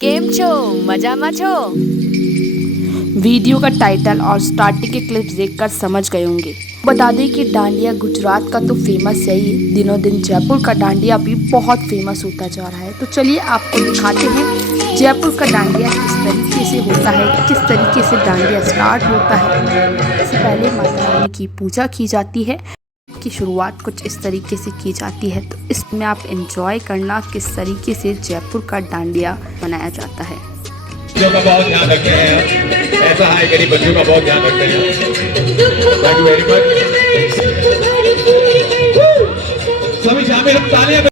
કેમ છો? મજામાં છો? वीडियो का टाइटल और स्टार्टिंग के क्लिप्स देखकर समझ गए होंगे। बता दें कि डांडिया गुजरात का तो फेमस है ही, दिनों दिन जयपुर का डांडिया भी बहुत फेमस होता जा रहा है। तो चलिए आपको दिखाते हैं जयपुर का डांडिया किस तरीके से होता है, किस तरीके से डांडिया स्टार्ट होता है। इससे पहले माता रानी की पूजा की जाती है, की शुरुआत कुछ इस तरीके से की जाती है। तो इसमें आप एंजॉय करना किस तरीके से जयपुर का डांडिया मनाया जाता है। बच्चों का बहुत ध्यान रखते हैं, ऐसा है गरीब बच्चों का बहुत ध्यान रखते हैं। Thank you very much. सभी शामिल हम तालियां